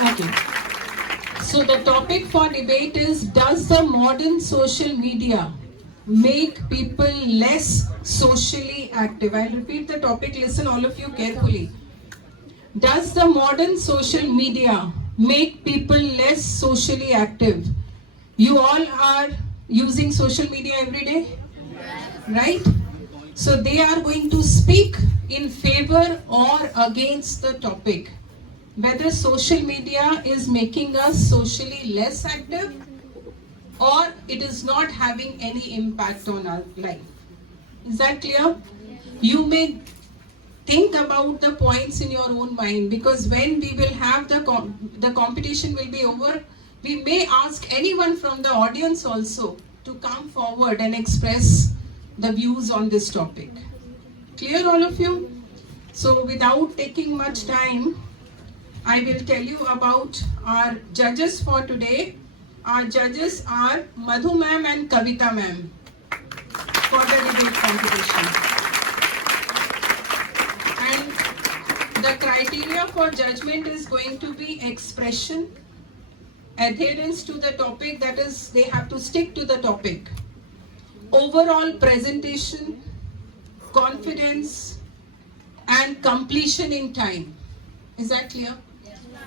Okay. So the topic for debate is, does the modern social media make people less socially active? I'll repeat the topic, listen all of you carefully. Does the modern social media make people less socially active? You all are using social media every day, right? So they are going to speak in favor or against the topic. Whether social media is making us socially less active or it is not having any impact on our life. Is that clear? You may think about the points in your own mind, because when we will have the competition will be over, we may ask anyone from the audience also to come forward and express the views on this topic. Clear, all of you? So without taking much time, I will tell you about our judges for today. Our judges are Madhu ma'am and Kavita ma'am for the debate competition. And the criteria for judgment is going to be expression, adherence to the topic, that is, they have to stick to the topic, overall presentation, confidence, and completion in time. Is that clear?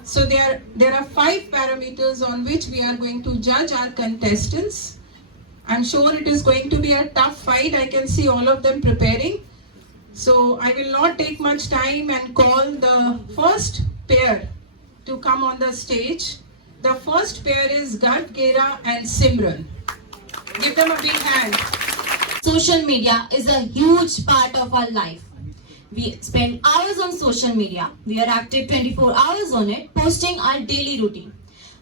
So there are 5 parameters on which we are going to judge our contestants. I'm sure it is going to be a tough fight. I can see all of them preparing. So I will not take much time and call the first pair to come on the stage. The first pair is Garg Gera and Simran. Give them a big hand. Social media is a huge part of our life. We spend hours on social media. We are active 24 hours on it, posting our daily routine.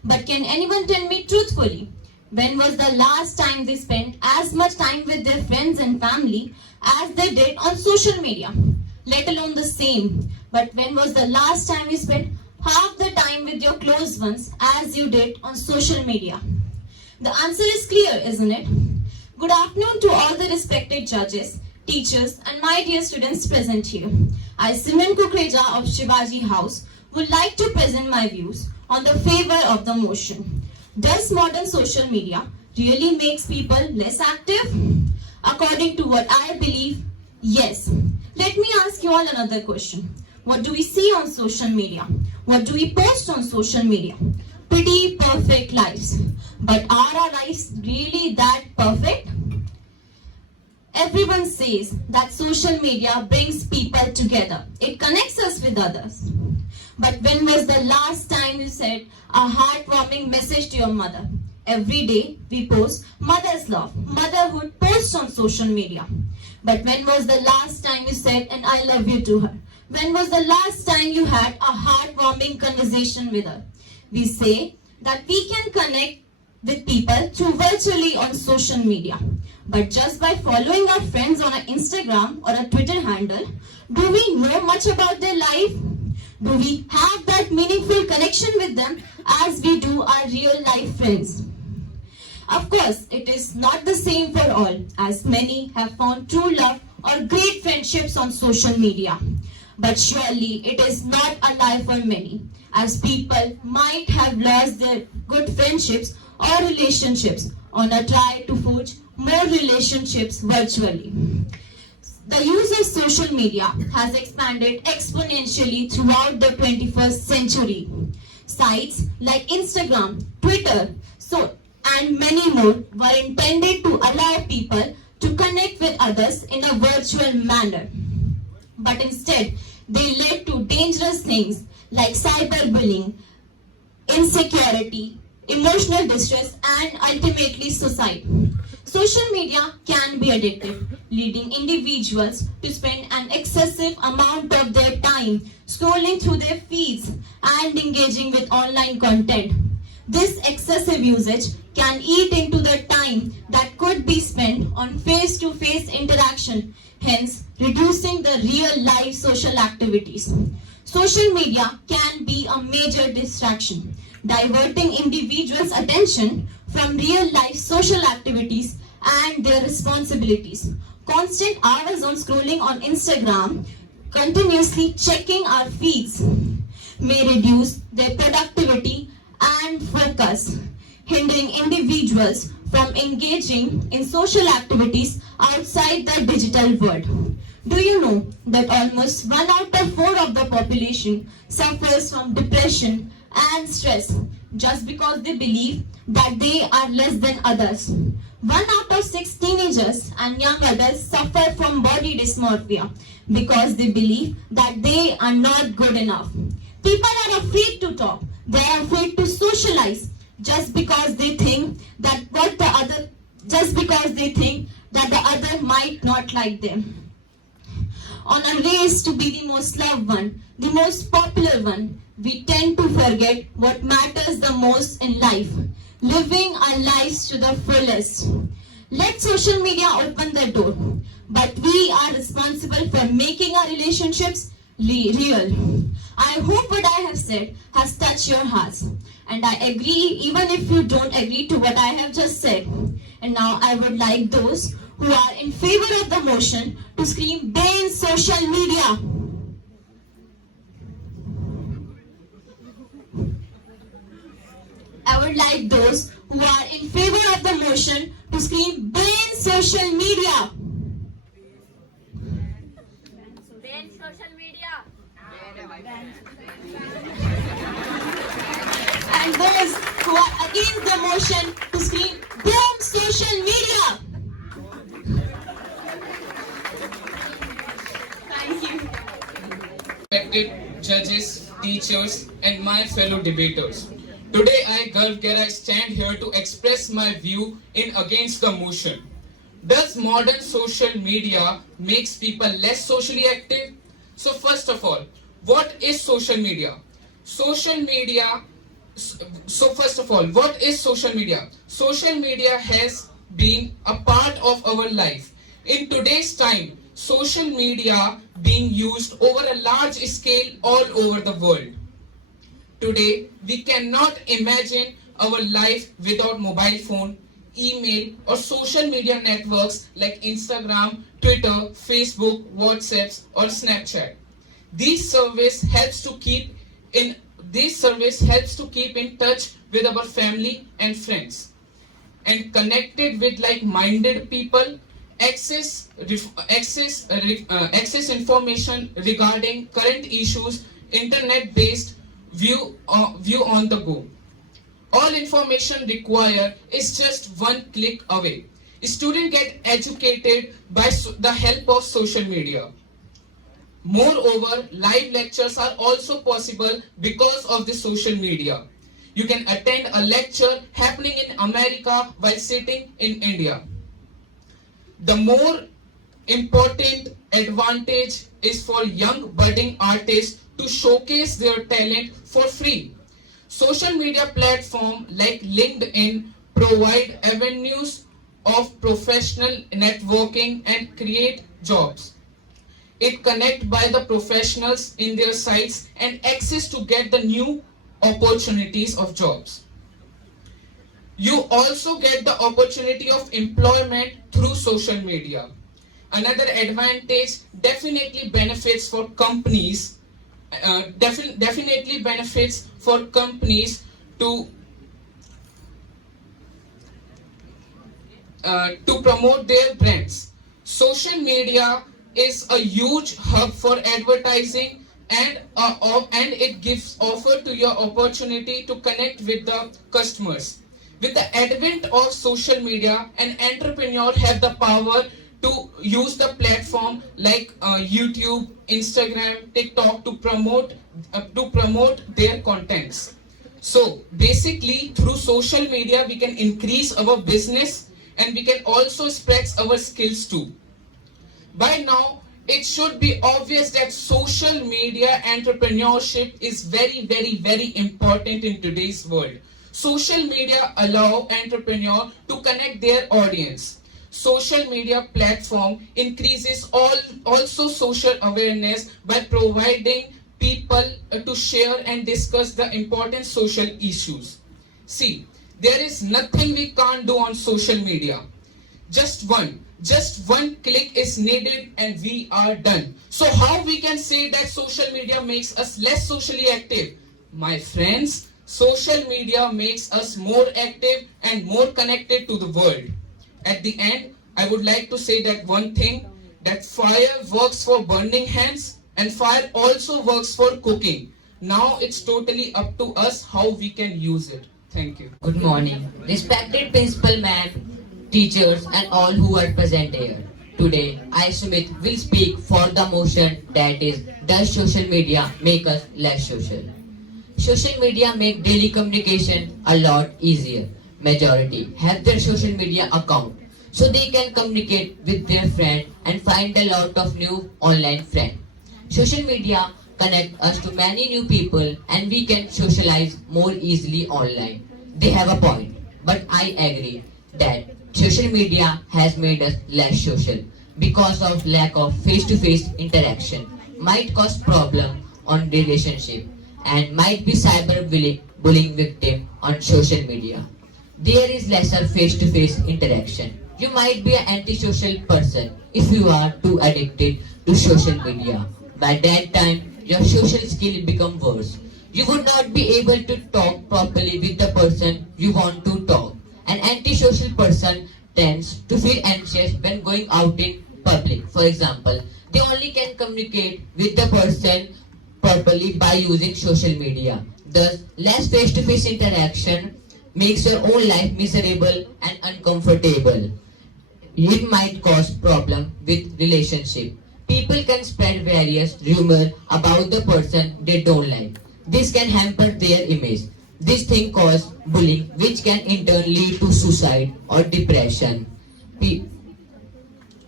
But can anyone tell me truthfully, when was the last time they spent as much time with their friends and family as they did on social media? Let alone the same. But when was the last time you spent half the time with your close ones as you did on social media? The answer is clear, isn't it? Good afternoon to all the respected judges, teachers, and my dear students present here. I, Simran Kukreja of Shivaji House, would like to present my views on the favor of the motion. Does modern social media really makes people less active? According to what I believe, yes. Let me ask you all another question. What do we see on social media? What do we post on social media? Pretty perfect lives. But are our lives really that perfect? Everyone says that social media brings people together. It connects us with others. But when was the last time you said a heartwarming message to your mother? Every day we post mother's love, motherhood posts on social media. But when was the last time you said an I love you to her? When was the last time you had a heartwarming conversation with her? We say that we can connect with people through virtually on social media. But just by following our friends on an Instagram or a Twitter handle, do we know much about their life? Do we have that meaningful connection with them as we do our real life friends? Of course, it is not the same for all, as many have found true love or great friendships on social media. But surely it is not a lie for many, as people might have lost their good friendships or relationships on a try to forge more relationships virtually. The use of social media has expanded exponentially throughout the 21st century. Sites like Instagram, Twitter, and many more were intended to allow people to connect with others in a virtual manner. But instead, they led to dangerous things like cyberbullying, insecurity, emotional distress, and ultimately suicide. Social media can be addictive, leading individuals to spend an excessive amount of their time scrolling through their feeds and engaging with online content. This excessive usage can eat into the time that could be spent on face-to-face interaction, hence reducing the real-life social activities. Social media can be a major distraction, diverting individuals' attention from real-life social activities and their responsibilities. Constant hours on scrolling on Instagram, continuously checking our feeds, may reduce their productivity others, hindering individuals from engaging in social activities outside the digital world. Do you know that almost 1 out of 4 of the population suffers from depression and stress just because they believe that they are less than others? 1 out of 6 teenagers and young adults suffer from body dysmorphia because they believe that they are not good enough. People are afraid to talk. They are afraid to socialize just because they think that the other might not like them. On a race to be the most loved one, the most popular one, we tend to forget what matters the most in life, living our lives to the fullest. Let social media open the door, but we are responsible for making our relationships real. I hope what I have said has touched your hearts, and I agree even if you don't agree to what I have just said. And now I would like those who are in favor of the motion to scream ban social media. I would like those who are in favor of the motion to scream ban social media. Ban social media. And those who are against the motion to scream ban social media. Thank you. Respected judges, teachers, and my fellow debaters. Today I, Garv Gera, stand here to express my view in against the motion. Does modern social media makes people less socially active? So first of all, what is social media? Social media. So first of all, what is social media? Social media has been a part of our life. In today's time, social media being used over a large scale all over the world. Today, we cannot imagine our life without mobile phone, email, or social media networks like Instagram, Twitter, Facebook, WhatsApp, or Snapchat. This service helps to keep in touch with our family and friends, and connected with like-minded people, access information regarding current issues, internet-based view on the go. All information required is just one click away. Students get educated by the help of social media. Moreover, live lectures are also possible because of the social media. You can attend a lecture happening in America while sitting in India. The more important advantage is for young budding artists to showcase their talent for free. Social media platforms like LinkedIn provide avenues of professional networking and create jobs. It connects by the professionals in their sites and access to get the new opportunities of jobs. You also get the opportunity of employment through social media. Another advantage definitely benefits for companies. Definitely benefits for companies to promote their brands. Social media is a huge hub for advertising, and it gives offer to your opportunity to connect with the customers. With the advent of social media, an entrepreneur have the power to use the platform like YouTube, Instagram, TikTok to promote their contents. So basically, through social media, we can increase our business and we can also spread our skills too. By now, it should be obvious that social media entrepreneurship is very, very, very important in today's world. Social media allow entrepreneurs to connect their audience. Social media platform increases also social awareness by providing people to share and discuss the important social issues. See, there is nothing we can't do on social media. Just one click is needed and we are done. So how we can say that social media makes us less socially active? My friends, Social media makes us more active and more connected to the world. At the end, I would like to say that one thing, that fire works for burning hands and fire also works for cooking. Now it's totally up to us how we can use it. Thank you. Good morning, respected principal ma'am, teachers and all who are present here. Today, I Sumit will speak for the motion that is, does social media make us less social? Social media make daily communication a lot easier. Majority have their social media account so they can communicate with their friend and find a lot of new online friends. Social media connect us to many new people and we can socialize more easily online. They have a point, but I agree that social media has made us less social because of lack of face-to-face interaction, might cause problem on relationship and might be cyberbullying victim on social media. There is lesser face-to-face interaction. You might be an antisocial person if you are too addicted to social media. By that time, your social skill become worse. You would not be able to talk properly with the person you want to talk. An antisocial person tends to feel anxious when going out in public. For example, they only can communicate with the person properly by using social media. Thus, less face-to-face interaction makes your own life miserable and uncomfortable. It might cause problem with relationship. People can spread various rumors about the person they don't like. This can hamper their image. This thing cause bullying, which can in turn lead to suicide or depression.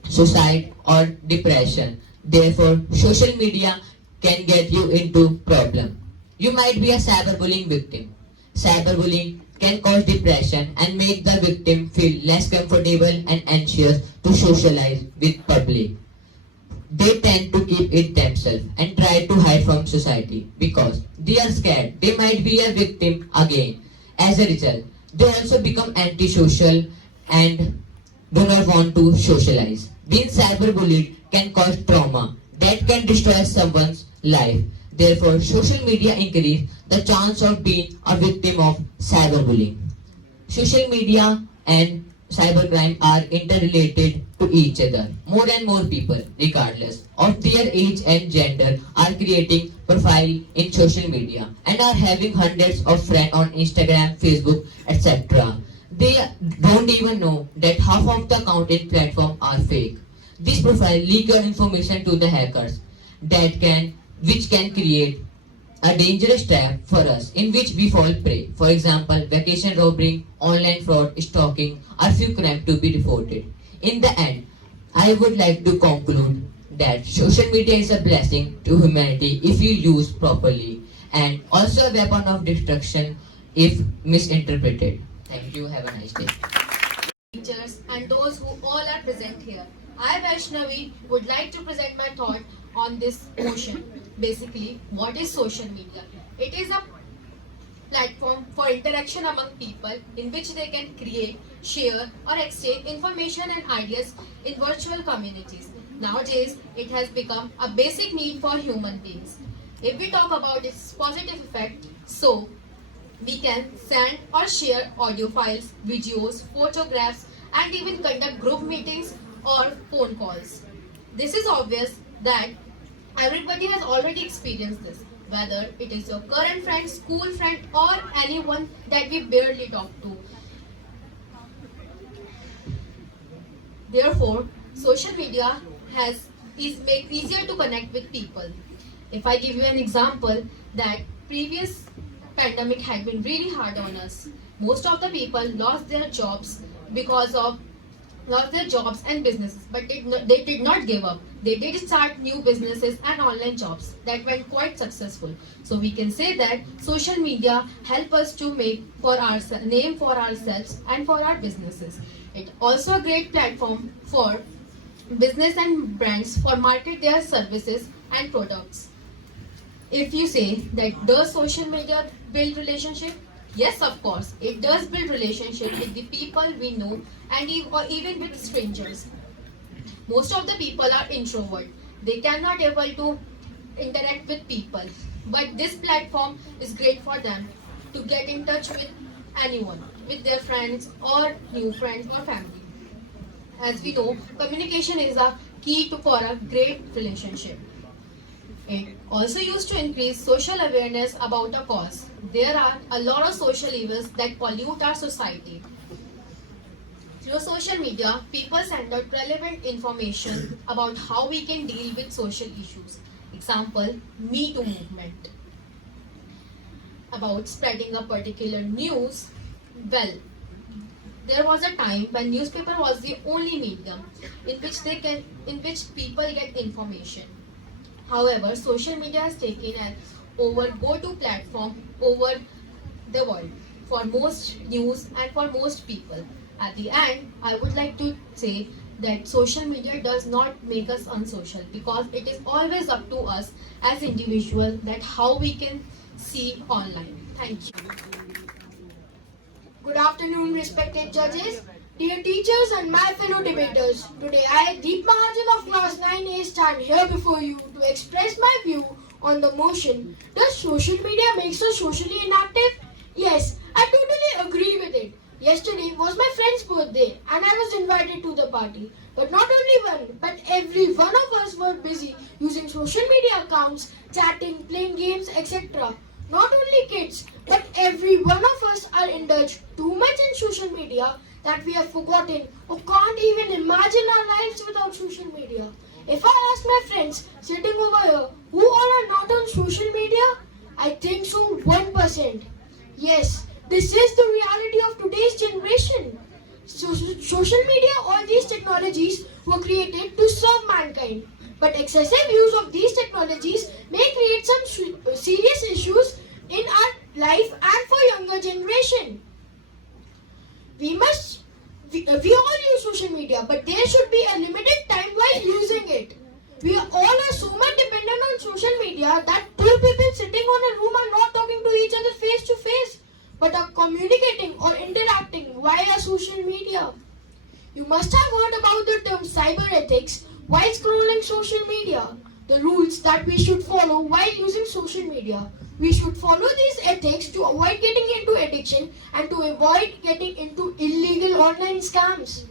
Suicide or depression. Therefore, social media can get you into problem. You might be a cyberbullying victim. Cyberbullying can cause depression and make the victim feel less comfortable and anxious to socialize with public. They tend to keep it themselves and try to hide from society because they are scared they might be a victim again. As a result, they also become antisocial and do not want to socialize. Being cyberbullied can cause trauma that can destroy someone's life. Therefore, social media increase the chance of being a victim of cyberbullying. Social media and cybercrime are interrelated to each other. More and more people, regardless of their age and gender, are creating profile in social media and are having hundreds of friends on Instagram, Facebook, etc. They don't even know that half of the account in platform are fake. This profile leak your information to the hackers which can create a dangerous trap for us in which we fall prey. For example, vacation robbery, online fraud, stalking are few crimes to be reported. In the end, I would like to conclude that social media is a blessing to humanity if you use properly and also a weapon of destruction if misinterpreted. Thank you. Have a nice day. Teachers and those who all are present here. I, Vaishnavi, would like to present my thought on this motion. Basically, what is social media? It is a platform for interaction among people in which they can create, share or exchange information and ideas in virtual communities. Nowadays, it has become a basic need for human beings. If we talk about its positive effect, so we can send or share audio files, videos, photographs and even conduct group meetings or phone calls. This is obvious that everybody has already experienced this, whether it is your current friend, school friend or anyone that we barely talk to. Therefore, social media is made easier to connect with people. If I give you an example, that previous pandemic had been really hard on us. Most of the people lost their jobs and businesses, but they did not give up. They did start new businesses and online jobs that went quite successful. So we can say that social media help us to make for name for ourselves and for our businesses. It also a great platform for business and brands for market their services and products. If you say that does social media build relationship? Yes, of course, it does build relationship with the people we know and even with strangers. Most of the people are introvert. They cannot able to interact with people. But this platform is great for them. to get in touch with anyone, with their friends or new friends or family. As we know, communication is a key to for a great relationship. It also used to increase social awareness about a cause. There are a lot of social evils that pollute our society. Through social media, people send out relevant information about how we can deal with social issues. Example, Me Too movement. About spreading a particular news. Well, there was a time when newspaper was the only medium in which people get information. However, social media has taken an go-to platform over the world for most news and for most people. At the end, I would like to say that social media does not make us unsocial, because it is always up to us as individuals that how we can see online. Thank you. Good afternoon, respected judges, dear teachers and my fellow debaters. Today I, Deep Mahajan of class 9A, stand here before you to express my view on the motion, does social media make us socially inactive? Yes, I totally agree with it. Yesterday was my friend's birthday and I was invited to the party. But not only one, but every one of us were busy using social media accounts, chatting, playing games, etc. Not only kids, but every one of us are indulged too much in social media that we have forgotten or can't even imagine our lives without social media. If I ask my friends sitting over here who all are not on social media, I think so 1%. Yes, this is the reality of today's generation. Social media, all these technologies were created to serve mankind. But excessive use of these technologies may create some serious issues in our life and for younger generation. We all use social media, but there should be a limited time while using it. We all are so much dependent on social media that two people sitting on a room are not talking to each other face to face, but are communicating or interacting via social media. You must have heard about the term cyber ethics while scrolling social media. The rules that we should follow while using social media. We should follow these ethics to avoid getting into addiction and to avoid getting into illegal online scams.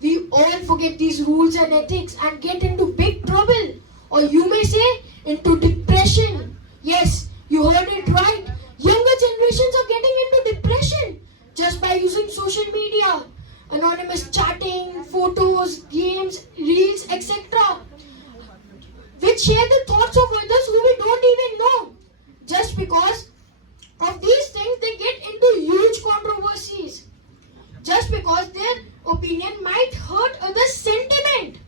We all forget these rules and ethics and get into big trouble, or you may say into depression. Yes, you heard it right. Younger generations are getting into depression just by using social media. Anonymous chatting, photos, games, reels, etc. which share the thoughts of others who we don't even know. Just because of these things, they get into huge controversies. Just because their opinion might hurt others' sentiment.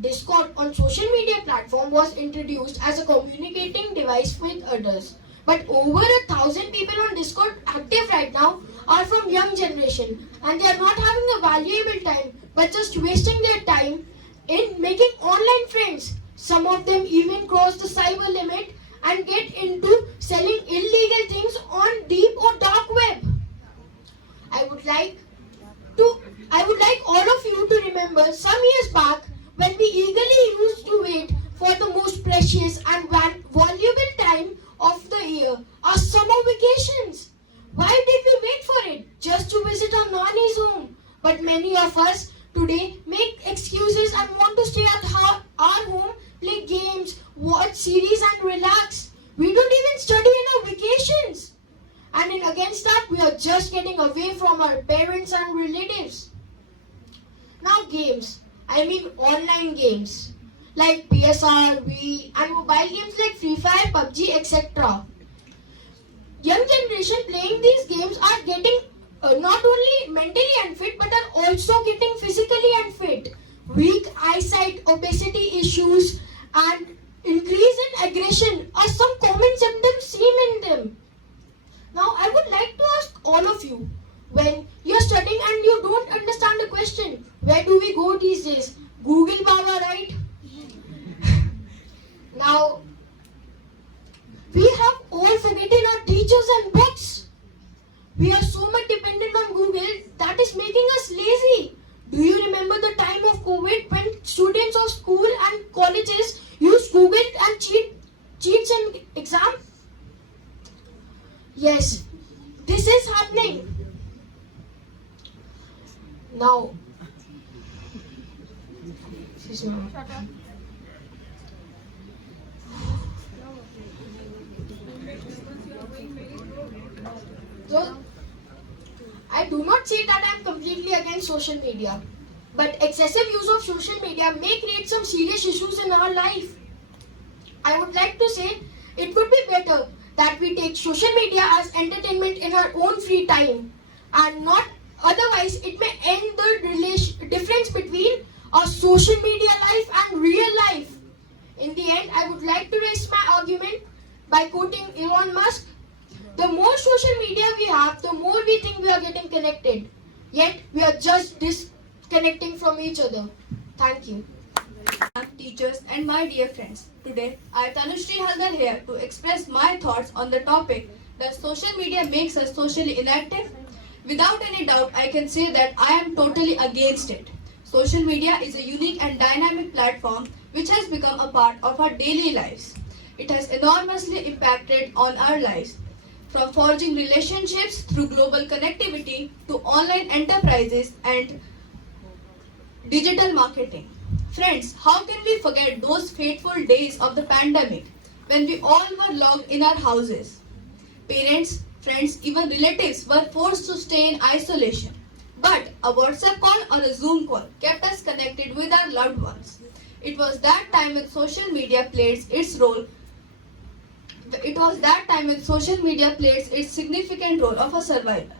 Discord on social media platform was introduced as a communicating device with others. But over 1,000 people on Discord active right now are from young generation, and they are not having a valuable time but just wasting their time in making online friends. Some of them even cross the cyber limit and get into selling illegal things on deep or dark web. I would like all of you to remember some years back when we eagerly used to wait for the most precious and valuable time of the year, our summer vacations. Why did we wait for it? Just to visit our nanny's home. But many of us today make excuses and want to stay at our home, play games, watch series and relax. We don't even study in our vacations. And against that, we are just getting away from our parents and relatives. Now games, I mean online games like PSR, Wii and mobile games like Free Fire, PUBG, etc. Young generation playing these games are getting not only mentally unfit but are also getting physically unfit. Weak eyesight, obesity issues and increase in aggression are some common symptoms seen in them. Now I would like to ask all of you, when you are studying and you don't understand the question, where do we go these days? Google Baba, right? Now, we have all forgotten our teachers and books. We are so much dependent on Google that is making us lazy. Do you remember the time of COVID when students of school and colleges used Google and cheats in exam? Yes, this is happening. Now, so, I do not say that I am completely against social media, but excessive use of social media may create some serious issues in our life. I would like to say it could be better that we take social media as entertainment in our own free time and not otherwise it may end the difference between our social media life and real life. In the end, I would like to raise my argument by quoting Elon Musk. The more social media we have, the more we think we are getting connected. Yet, we are just disconnecting from each other. Thank you. Teachers and my dear friends. Today, I Tanushree Haldar here to express my thoughts on the topic that social media makes us socially inactive. Without any doubt, I can say that I am totally against it. Social media is a unique and dynamic platform which has become a part of our daily lives. It has enormously impacted on our lives, from forging relationships through global connectivity to online enterprises and digital marketing. Friends, how can we forget those fateful days of the pandemic when we all were locked in our houses? Parents, friends, even relatives were forced to stay in isolation. But a WhatsApp call or a Zoom call kept us connected with our loved ones. It was that time when social media played its role. It was that time when social media played its significant role of a survivor.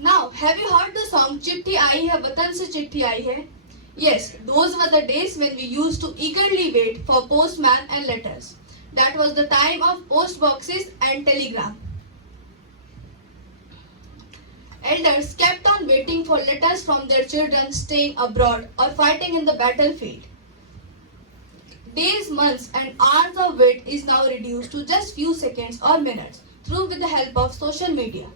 Now, have you heard the song Chitti Aayi Hai Watan Se Chitti Aayi Hai? Yes, those were the days when we used to eagerly wait for postman and letters. That was the time of post boxes and telegram. Elders kept on waiting for letters from their children staying abroad or fighting in the battlefield. Days, months and hours of wait is now reduced to just few seconds or minutes through with the help of social media.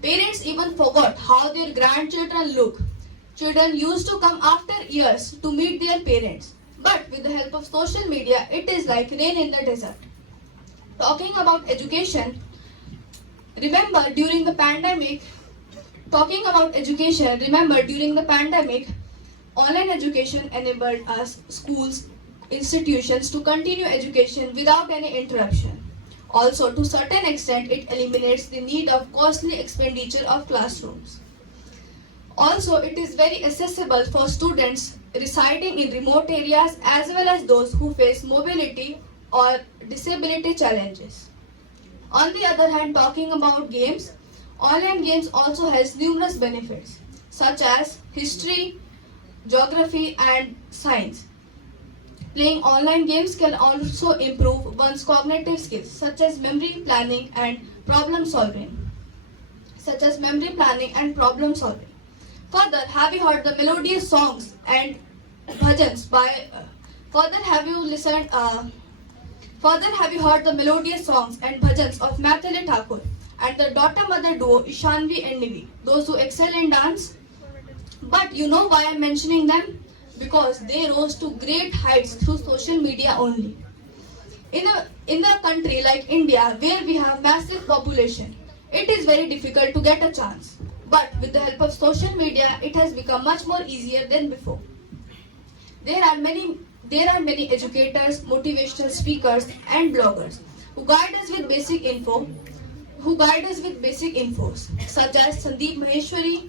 Parents even forgot how their grandchildren look. Children used to come after years to meet their parents. But with the help of social media, it is like rain in the desert. Talking about education, remember during the pandemic, online education enabled us, schools, institutions to continue education without any interruption. Also, to certain extent, it eliminates the need of costly expenditure of classrooms. Also, it is very accessible for students residing in remote areas as well as those who face mobility or disability challenges. On the other hand, talking about games, online games also has numerous benefits such as history, geography and science. Playing online games can also improve one's cognitive skills such as memory planning and problem solving. Further, have you heard the melodious songs and bhajans by? Further, have you heard the melodious songs and bhajans of Maithili Thakur and the daughter-mother duo Ishanvi and Nivi, those who excel in dance? But you know why I'm mentioning them? Because they rose to great heights through social media only. In a country like India, where we have massive population, it is very difficult to get a chance. But with the help of social media, it has become much more easier than before. There are many educators, motivational speakers, and bloggers who guide us with basic infos, such as Sandeep Maheshwari,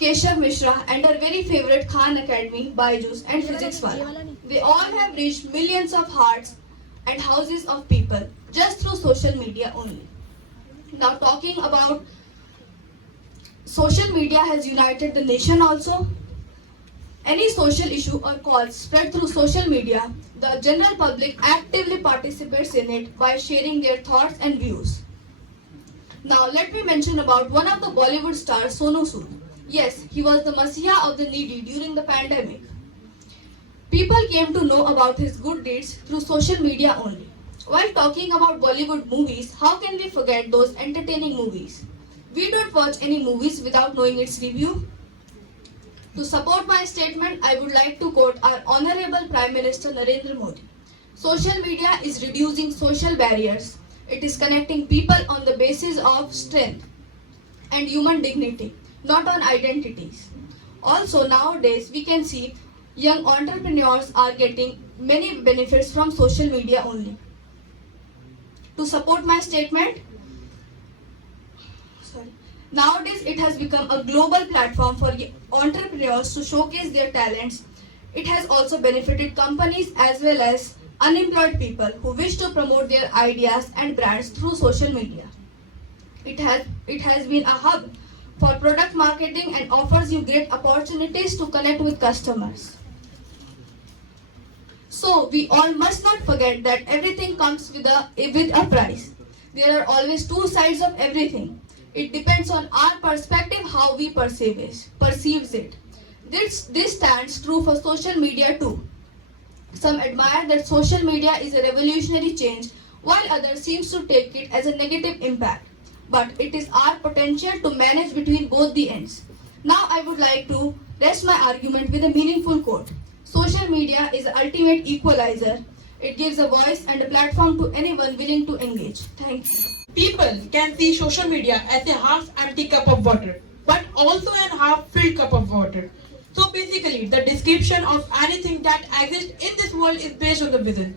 Keshav Mishra, and our very favorite Khan Academy, Byju's, and Physics Wala. They all have reached millions of hearts and houses of people just through social media only. Now, talking about social media has united the nation also. Any social issue or cause spread through social media, the general public actively participates in it by sharing their thoughts and views. Now let me mention about one of the Bollywood stars, Sonu Sood. Yes, he was the messiah of the needy during the pandemic. People came to know about his good deeds through social media only. While talking about Bollywood movies, how can we forget those entertaining movies? We don't watch any movies without knowing its review. To support my statement, I would like to quote our Honorable Prime Minister Narendra Modi. Social media is reducing social barriers. It is connecting people on the basis of strength and human dignity, not on identities. Also, nowadays we can see young entrepreneurs are getting many benefits from social media only. To support my statement, nowadays it has become a global platform for entrepreneurs to showcase their talents. It has also benefited companies as well as unemployed people who wish to promote their ideas and brands through social media. It has been a hub for product marketing and offers you great opportunities to connect with customers. So we all must not forget that everything comes with a price. There are always two sides of everything. It depends on our perspective how we perceives it. This stands true for social media too. Some admire that social media is a revolutionary change, while others seems to take it as a negative impact. But it is our potential to manage between both the ends. Now I would like to rest my argument with a meaningful quote. Social media is the ultimate equalizer. It gives a voice and a platform to anyone willing to engage. Thank you. People can see social media as a half-empty cup of water, but also an half-filled cup of water. So basically, the description of anything that exists in this world is based on the vision.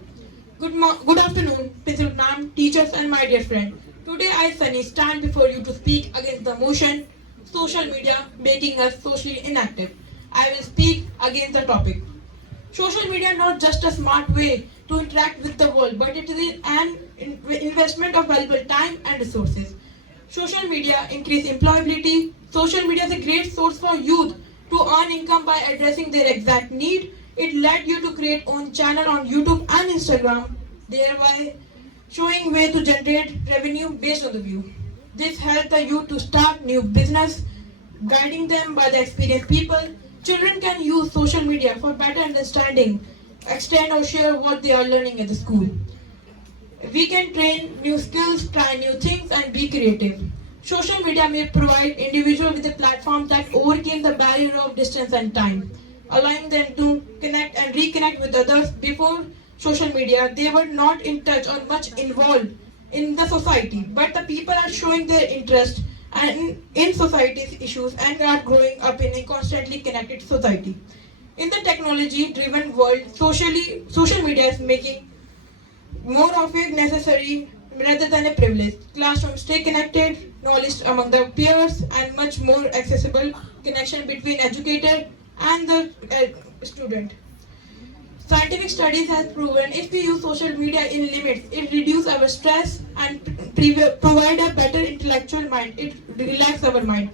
Good afternoon, Principal Ma'am, teachers and my dear friend. Today I, Sunny, stand before you to speak against the motion, social media making us socially inactive. I will speak against the topic. Social media is not just a smart way to interact with the world, but it is an investment of valuable time and resources. Social media increase employability. Social media is a great source for youth to earn income by addressing their exact need. It led you to create own channel on YouTube and Instagram, thereby showing way to generate revenue based on the view. This helped the youth to start new business, guiding them by the experienced people. Children can use social media for better understanding, extend or share what they are learning at the school. We can train new skills, try new things and be creative. Social media may provide individuals with a platform that overcame the barrier of distance and time, allowing them to connect and reconnect with others. Before social media, they were not in touch or much involved in the society, but the people are showing their interest and in society's issues and are growing up in a constantly connected society. In the technology-driven world, social media is making more of a necessary rather than a privilege. Classrooms stay connected, knowledge among the peers, and much more accessible connection between educator and the student. Scientific studies has proven if we use social media in limits, it reduces our stress and provide a better intellectual mind. It relaxes our mind.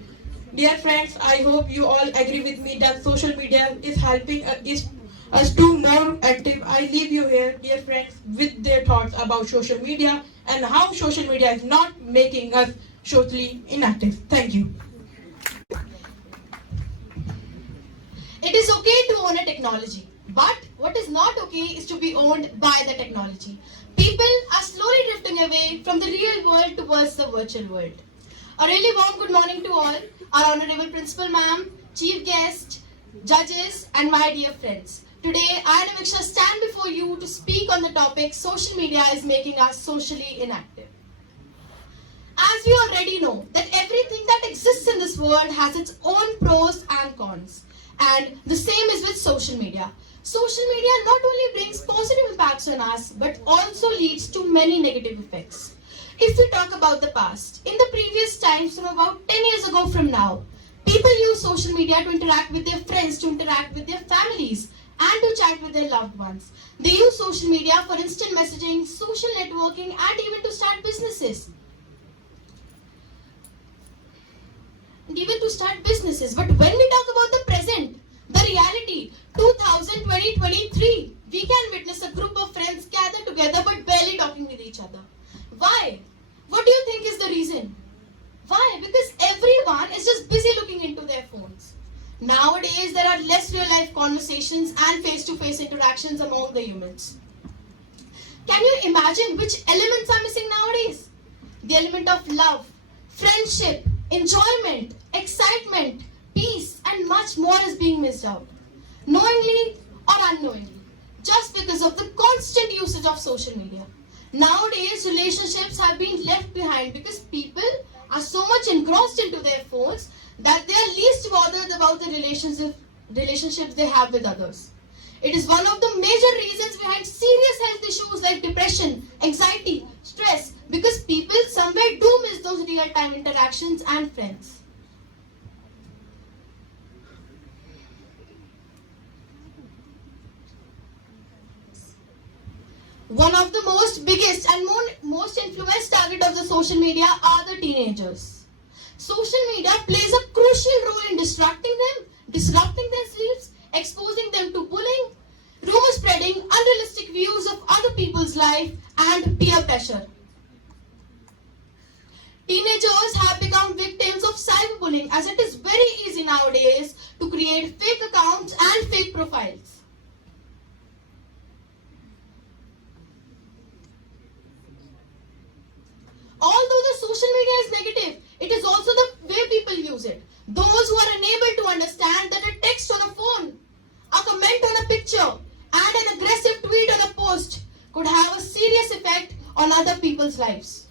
Dear friends, I hope you all agree with me that social media is helping us to more active. I leave you here, dear friends, with their thoughts about social media and how social media is not making us socially inactive. Thank you. It is okay to own a technology, but what is not okay is to be owned by the technology. People are slowly drifting away from the real world towards the virtual world. A really warm good morning to all, our Honorable Principal Ma'am, Chief Guest, judges and my dear friends. Today, I, Namiksha, stand before you to speak on the topic social media is making us socially inactive. As we already know, that everything that exists in this world has its own pros and cons. And the same is with social media. Social media not only brings positive impacts on us, but also leads to many negative effects. If we talk about the past, in the previous times from about 10 years ago from now, people use social media to interact with their friends, to interact with their families, and to chat with their loved ones. They use social media for instant messaging, social networking, and even to start businesses. But when we talk about the present, the reality, 2020-23, we can witness a group of friends gather together but barely talking with each other. Why? What do you think is the reason? Why? Because everyone is just busy looking into their phones. Nowadays, there are less real-life conversations and face-to-face interactions among the humans. Can you imagine which elements are missing nowadays? The element of love, friendship, enjoyment, excitement, peace, and much more is being missed out. Knowingly or unknowingly, just because of the constant usage of social media. Nowadays, relationships have been left behind because people are so much engrossed into their phones that they are least bothered about the relationships they have with others. It is one of the major reasons behind serious health issues like depression, anxiety, stress, because people somewhere do miss those real-time interactions and friends. One of the biggest and most influenced target of the social media are the teenagers. Social media plays a crucial role in distracting them, disrupting their sleeps, exposing them to bullying, rumor spreading, unrealistic views of other people's life, and peer pressure. Teenagers have become victims of cyberbullying as it is very easy nowadays to create fake accounts and fake profiles. Although the social media is negative, it is also the way people use it. Those who are unable to understand that a text on a phone, a comment on a picture, and an aggressive tweet on a post could have a serious effect on other people's lives.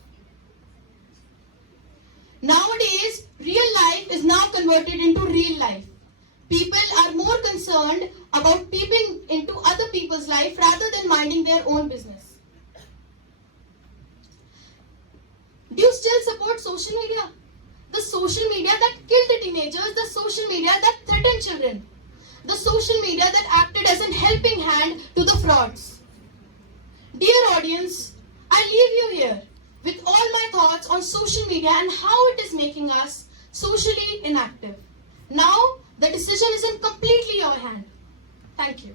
Nowadays, real life is now converted into real life. People are more concerned about peeping into other people's life rather than minding their own business. Do you still support social media? The social media that killed the teenagers, the social media that threatened children, the social media that acted as a helping hand to the frauds. Dear audience, I leave you here with all my thoughts on social media and how it is making us socially inactive. Now, the decision is in completely your hand. Thank you.